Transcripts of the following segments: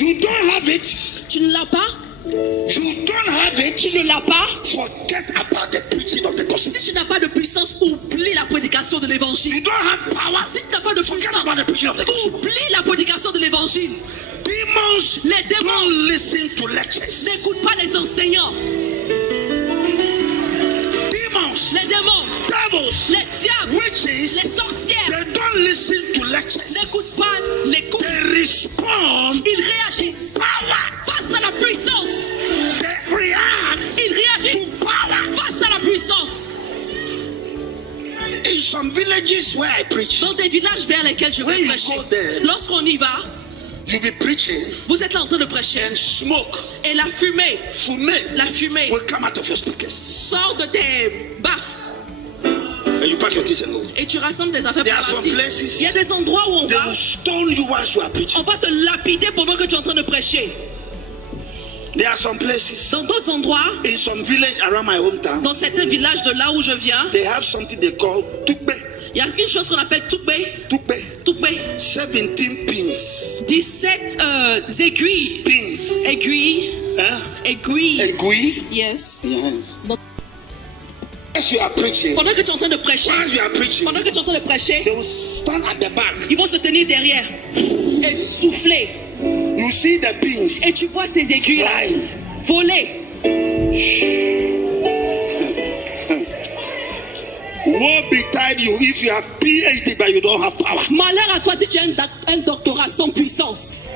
You don't have it. Tu ne l'as pas. You don't have it. Tu ne l'as pas. Forget about the preaching of the gospel. Si tu n'as pas de puissance, oublie la prédication de l'évangile. You don't have power. Si tu n'as pas de Forget puissance, about the preaching of the gospel. oublie la prédication de l'évangile. Demons Les démons don't listen to lectures. n'écoutent pas les enseignants. Demons, Les démons, devils, les diables, witches, les sorcières they don't listen to lectures. n'écoutent pas les coups. They respond Ils réagissent power. face à la puissance. They react Ils réagissent to power. face à la puissance. In some villages where I preach, Dans des villages vers lesquels je When vais you prêcher, go there, lorsqu'on y va, you'll be preaching vous êtes là en train de prêcher and smoke, et la fumée will come out of your speakers. sort de tes baffes And you pack your things and go. et tu rassembles tes affaires There pour are some partir. places Il y a des endroits où on They va, will stone you whilst you are preaching. on va te lapider pendant que tu es en train de prêcher. There are some places Dans d'autres endroits, in some village around my hometown, dans certains villages de là où je viens, they have something they call tukbe. il y a une chose qu'on appelle toupé. Tukbe. Toupé. 17 pins. 17 aiguilles. Pins. Aiguilles. Huh? Aiguilles. Aiguille. Yes. In your hands. Dans- As you are preaching, Pendant que tu es en train de prêcher, while you are preaching, pendant que tu es en train de prêcher, they will stand at the back. ils vont se tenir derrière et souffler. You see the pins Et tu vois ces aiguilles flying. voler. Woe betide you if you have PhD but you don't have power. Malheur à toi si tu as un doctorat sans puissance.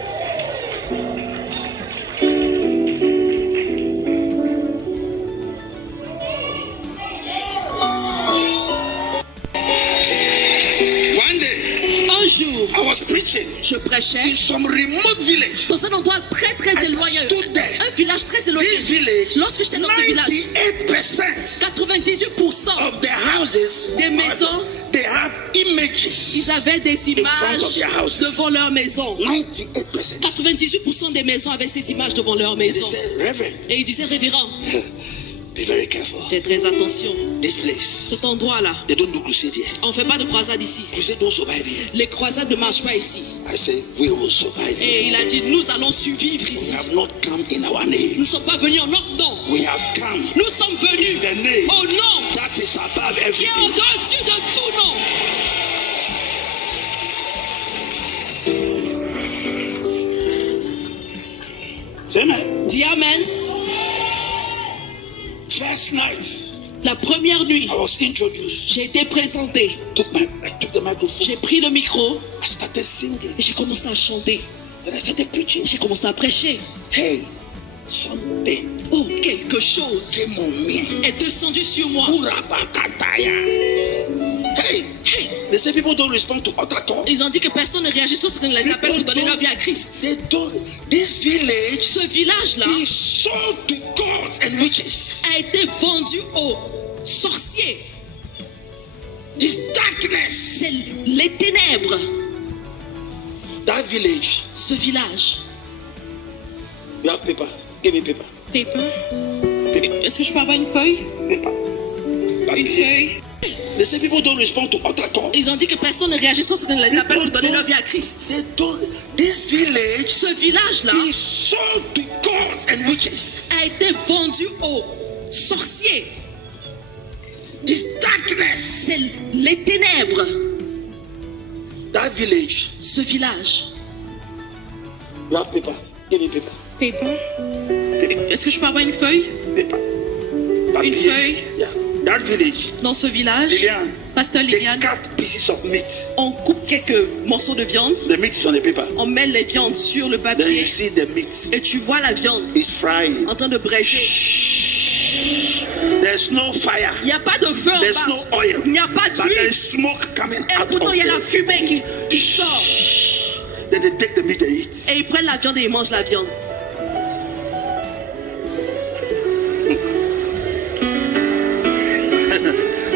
One day, Un jour, I was preaching je in prêchais some remote village. dans un endroit très très I éloigné. stood there. Un village très éloigné. This village, Lorsque j'étais dans ce village, 98% 98% of their houses, des maisons, they have images. ils avaient des front images of their houses. devant leur maison. 98%. 98% des maisons avaient ces images devant leur They maison. said, Reverend, Et ils disaient, révérend, be very careful. fais très attention. This place, Cet endroit-là, they don't do crusade here. on ne fait pas de croisade ici. Crusade don't survive here. Les croisades ne marchent pas ici. I say, we will survive here. Et il a dit, nous allons survivre We ici. have not come in our name. Nous ne sommes pas venus en notre nom. We have come Nous sommes in venus the name au nom that is above qui every est name. au-dessus de tout nom. Say amen. Dis Amen. First night, La première nuit, I was introduced. j'ai été présenté. I took the microphone. J'ai pris le micro I started singing. et j'ai commencé à chanter. Then I started preaching. J'ai commencé à prêcher. Hey, something Oh, quelque chose came on me. est descendu sur moi. Urabakataya. Hey, Hey, they say people don't respond to altar call. ils ont dit que personne ne réagit lorsqu'on les appelle pour donner leur vie à Christ. They don't. This village Ce village-là is sold to gods and witches. a été vendu aux sorciers. It's darkness. C'est les ténèbres. That village. Ce village. You have paper. Give me paper. Paper. Paper. Est-ce que je peux avoir une feuille? Paper. Une Papier. feuille. They say people don't respond to altar call. Ils ont dit que personne ne réagit lorsqu'on les appelle pour donner leur vie à Christ. They don't. This village Ce village-là is sold to gods and witches. a été vendu aux sorciers. It's darkness. C'est les ténèbres. That village. Ce village. You have paper. Give me paper. Paper. Paper. Est-ce que je peux avoir une feuille? Paper. Une Papier. feuille. Yeah. That village. Dans ce village, Lilian. Pasteur They Liliane, cut pieces of meat. on coupe quelques morceaux de viande, The meat is on the paper. on met les viandes sur le Then papier you see the meat. et tu vois la viande It's frying. en train de braiser. There's no fire. Il n'y a pas de feu en There's bas. no oil. Il n'y a pas But there d'huile. is smoke coming Et out pourtant, of il y a la the... fumée qui sort. Then they take the meat and eat. Et ils prennent la viande et ils mangent la viande.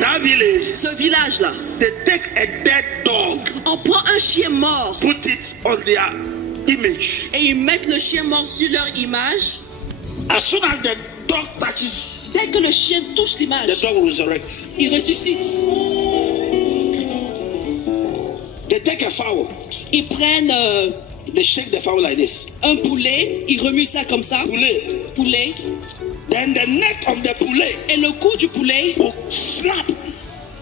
That village, Ce village-là, they take a dead dog, on prend un chien mort put it on their image. et ils mettent le chien mort sur leur image. As soon as the dog touches, Dès que le chien touche the l'image, dog will resurrect. il ressuscite. They take a fowl, Ils prennent they shake the fowl like this. Un poulet, il remue ça comme ça. Poulet. Then the neck of the poulet Et le cou du poulet will snap.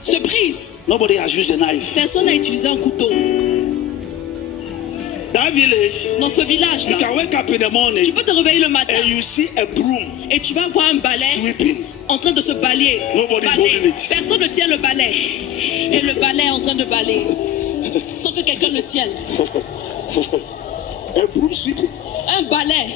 se brise. Nobody has used a knife. Personne n'a utilisé un couteau. That village, Dans ce you village-là, can wake up in the tu morning peux te réveiller le matin and you see a broom et tu vas voir un balai sweeping. en train de se balayer. Nobody's Balayer. holding it. Personne ne tient le balai. Et le balai est en train de balayer. Sans que quelqu'un le tienne. A broom sweeping. Un balai.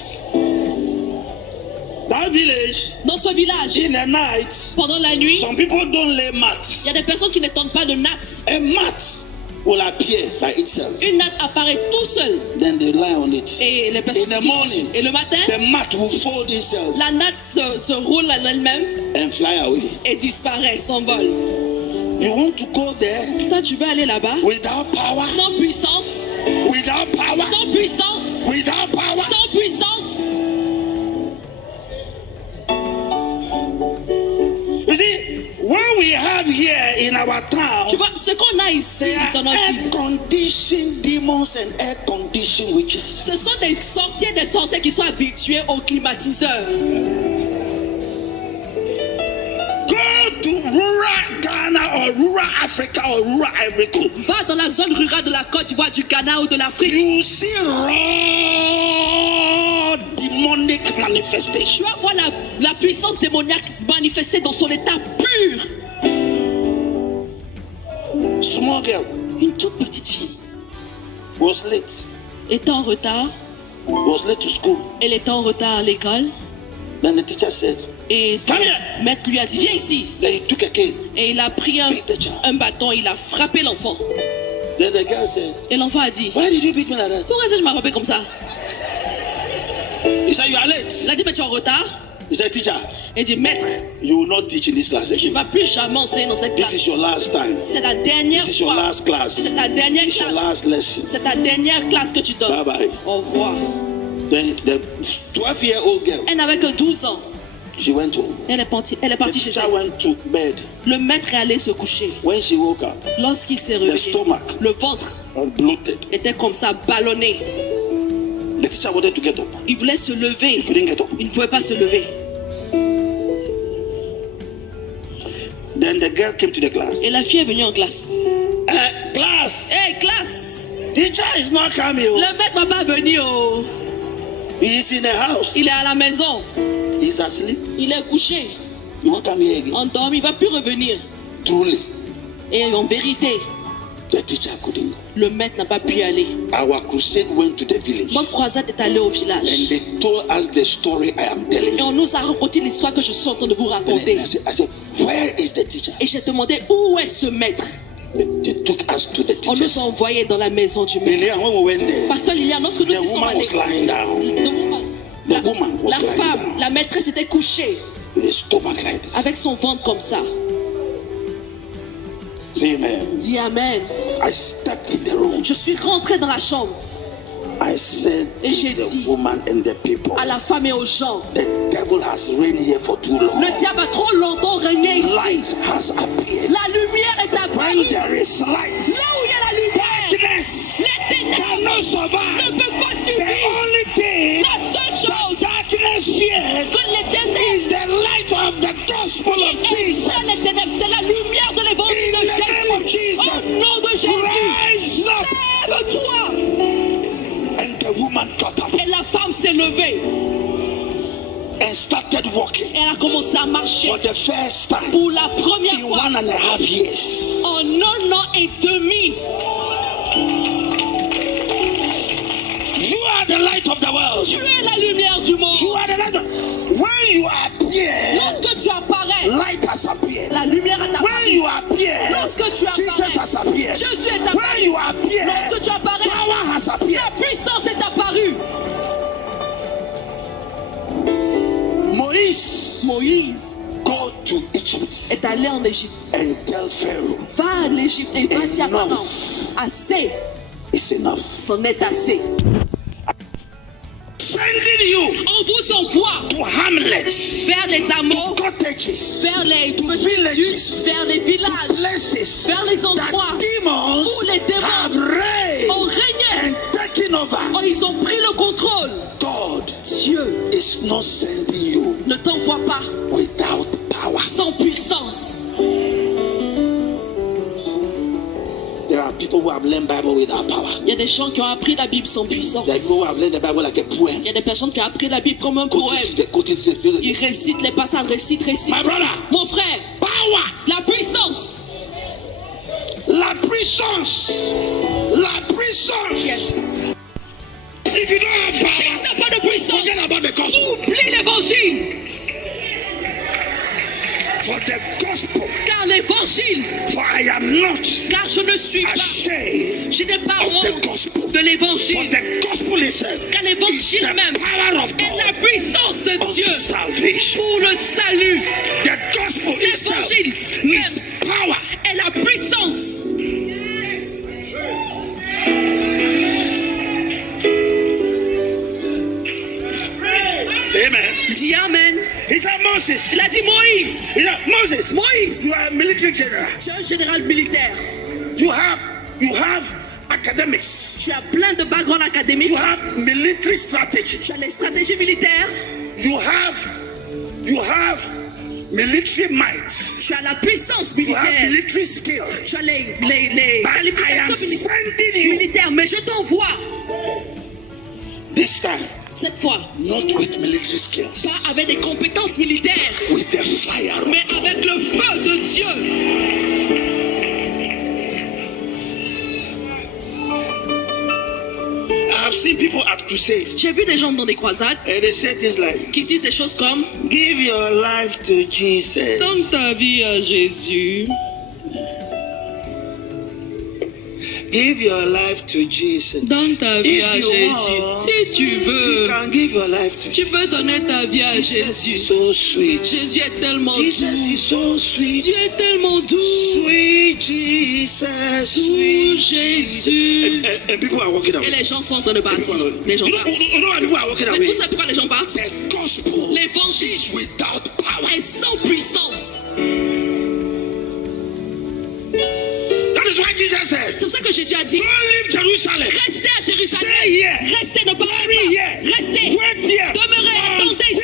That village, Dans ce village, in the night, pendant la nuit, some people don't lay mats. il y a des personnes qui ne tendent pas de natte. A mat will appear by itself. Une natte apparaît tout seul. Then they lie on it. Et les personnes In the se couchent morning, dessus. Et le matin, the mat will fold itself la natte se roule en elle-même and fly away. et disparaît, s'envole. You want to go there Toi, tu veux aller là-bas without power? sans puissance, Without power? sans puissance, Without power? sans puissance. You see, what we have here in our town, Tu vois, ce qu'on a ici they are dans notre ville, air-conditioned demons and air-conditioned witches. ce sont des sorciers qui sont habitués aux climatiseurs. Go to rural Ghana or rural Africa or rural Ivory Coast. Va dans la zone rurale de la Côte d'Ivoire, du Ghana ou de l'Afrique. You see raw demonic manifestation. Tu vas voir la puissance démoniaque manifestée dans son état pur. Small girl Une toute petite fille was late. était en retard. Was late to school. Elle était en retard à l'école. Then the teacher said, Et son Come here. maître lui a dit, viens ici. then he took a cane. Et il a pris un bâton, il a frappé l'enfant. Then the girl said, Et l'enfant a dit, why did you beat me like that? pourquoi est-ce que je m'as frappé comme ça? He said, you are late. Il a dit, mais tu es en retard. He said, teacher, Il dit, maître, you will not teach in this class tu ne again. vas plus jamais enseigner dans cette This is classe. your last time. C'est la dernière This is your fois. last class. C'est ta dernière This is your classe. last lesson. C'est ta dernière classe que tu Bye donnes. bye. Au revoir. Then the 12-year-old girl, Elle n'avait que 12 ans. she went home. Elle est partie The chez teacher elle. went to bed. Le maître est allé se coucher. When she woke up, Lorsqu'il s'est the réveillé, stomach le ventre was bloated. était comme ça, ballonné. The teacher wanted to get up. Il voulait se He lever. couldn't get up. Il ne pouvait pas se lever. Then the girl came to the class. Et la fille est venue en classe. Class, Hé, classe! teacher is not coming. Le maître ne va pas venir. Oh. He is in the house. Il est à la maison. He's asleep. Il est couché. You won't come here again. Endormi. Il ne va plus revenir. Truly, Et en vérité, the teacher couldn't go. le maître n'a pas pu y aller. Our crusade went to the village Notre croisade est allée au village. and they told us the story I am telling Et you. on nous a raconté l'histoire que je suis en train de vous And raconter. I said, where is the teacher? Et j'ai demandé où est ce maître. They took us to the On nous teachers. a envoyés dans la maison du maître. Lillian, when we went there, Pasteur Lilian, lorsque nous the y sommes woman allés, was lying down. la, The woman was la lying femme, down. la maîtresse était couchée With a stomach like this. avec son ventre comme ça. Say amen. Dis Amen. I stepped in the room. Je suis rentrée dans la chambre I said Et j'ai to dit the woman and the people, à la femme et aux gens. the devil has reigned here for too long. Le diable a trop longtemps régné ici. Light has appeared. La lumière est When apparue. there is light, Là où il y a la lumière, darkness les ténèbres cannot survive. ne peuvent pas The survivre. only thing La seule chose darkness fears que les ténèbres is the light of the gospel qui of Jesus. effraient les ténèbres, c'est la lumière de l'évangile In de the name of Jésus. Jesus. Au nom de Jésus, Rise up. lève-toi. And the woman got up Et la femme s'est levée. and started walking Elle a commencé à marcher for the first time pour la première in fois 1.5 years. en 1 an et demi. You are the light of the world. Tu es la lumière du monde. You are the light. When you appear, Lorsque tu apparais, light has appeared. la lumière est When apparue. you appear, Lorsque tu Jesus apparais, has appeared. Jésus est When apparu. you appear, Lorsque tu apparais, power has la appeared. puissance est apparue. Moïse Go to Egypt est allé en Égypte. and tell Pharaoh, Va en Égypte et va dire à Pharaon, assez, it's enough. c'en est assez. Sending you On vous envoie to hamlets, vers les hameaux, cottages, vers les Villages. petits, vers les villages, places vers les endroits that demons où les démons have reigned ont régné. and taken over. Oh, is not sending you ne t'envoie pas without power. sans puissance. There are people who have learned Bible without power. Il y a des gens qui ont appris la Bible sans puissance. There are people who have learned the Bible like a poem. Il y a des personnes qui ont appris la Bible comme un poème. Ils récitent les passages, récitent. My brother, Mon frère, power, la puissance. la puissance, la puissance. Yes. If you don't have Si power, tu n'as pas de puissance, forget about the gospel. oublie l'évangile. For the gospel, Car l'évangile, for I am not car je ne suis pas, ashamed je n'ai pas of the honte gospel. de For l'évangile. the gospel itself Car is l'évangile the même power of est la God puissance de Dieu unto salvation. pour le salut. The gospel itself L'évangile is même power. est la puissance. Say amen. Dis Amen. He said, Moses. Il a dit Moïse. He said, Moses, Moïse, you are a military general. tu es un général militaire. You have academics. Tu as plein de background académique. You have military strategy. Tu as les stratégies militaires. You have military might. Tu as la puissance You have militaire. military skill. Tu as les But I am qualifications sending you militaires. Mais je t'envoie this time, cette fois, not with military skills, pas avec des compétences militaires, with the fire of mais God. avec le feu de Dieu. I have seen people at crusade J'ai vu des gens dans des croisades and they say things like, qui disent des choses comme give your life to Jesus. donne ta vie à Jésus. Give your life to Jesus. Donne ta vie If à you Jésus. want, Si tu You veux, can give your life to tu peux donner ta vie à Jesus. Jésus. Is so sweet. Jésus est tellement Jesus doux. is so sweet. Dieu est tellement doux. Sweet Jesus. Doux Sweet. Jésus. And people are walking Et away. les gens sont en train de partir. Les gens You know, partent. you know why people are walking Mais away? vous savez pourquoi les gens partent? The gospel L'évangile is without power. est sans puissance. That is why Jesus said, C'est pour ça que Jésus a dit don't leave Jerusalem. restez à Jérusalem. Stay here. Restez, ne partez Tarry pas. here. Restez. Wait here. Demeurez, attendez ici.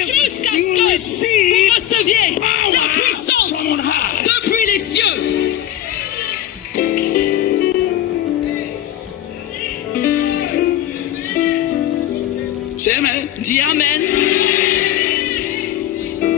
Until Jusqu'à ce you que receive vous receviez power la puissance from on high. depuis les cieux. Say amen. Dis Amen.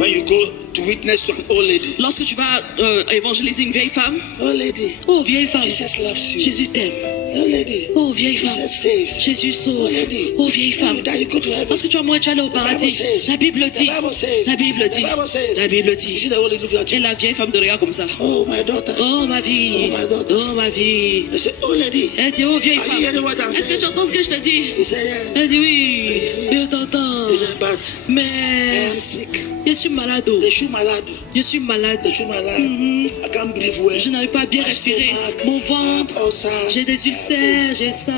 When you go to witness to an old lady. Lorsque tu vas évangéliser une vieille femme, Old lady. oh vieille femme, Jesus loves you. Jésus t'aime. Old lady. Oh vieille femme, Jesus saves. Jésus sauve. Oh vieille When femme, you die, you go to heaven. lorsque tu vas mourir, tu vas aller au paradis. La Bible dit, The Bible says. la Bible dit, The Bible says. la Bible You see dit. the old lady looking at Et you. la vieille femme te regarde comme ça. Oh, my daughter. Oh ma vie, Oh, my daughter. oh ma vie. They say, old lady. Elle dit, oh vieille Are you femme, hearing what I'm est-ce que saying? tu entends ce que je te dis? He said, yeah. Elle dit, oui, je t'entends. He said, but I Mais am sick. je suis malade. They shoot my lad. Je suis malade. They shoot my lad. Mhm. I can't breathe well. Je n'arrive pas à bien My respirer. stomach, Mon I ventre, have ulcer. j'ai des ulcères, j'ai ça.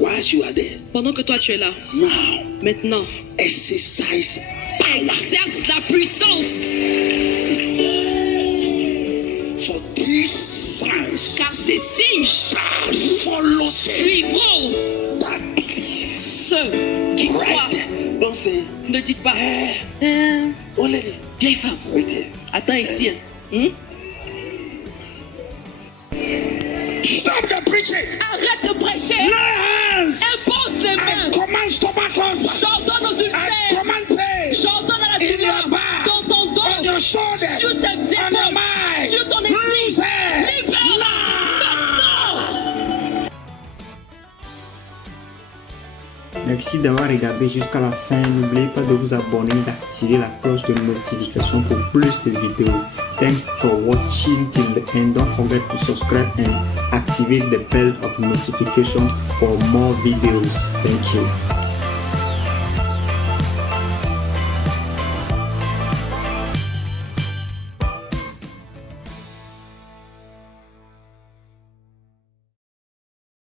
Whilst you are there, Pendant que toi tu es là, now maintenant, exercise. exerce la puissance. For these signs Car ces signes shall follow them suivront that ceux qui croient. right. Don't say, Ne dites pas, old lady, vieille femme, wait here. attends ici. Hein. Hmm? Stop the preaching. Arrête de prêcher. Lay hands. Impose les mains. I command stomach ulcer. J'ordonne aux I ulcères. command pain J'ordonne à la in douleur your back, dans ton on dos, your shoulder, sur tes on your épaules, mind. sur ton esprit. Loose it. Libère-la maintenant. Merci d'avoir regardé jusqu'à la fin. N'oubliez pas de vous abonner et d'activer la cloche de notification pour plus de vidéos. Thanks for watching till the end. Don't forget to subscribe and activate the bell of notification for more videos. Thank you.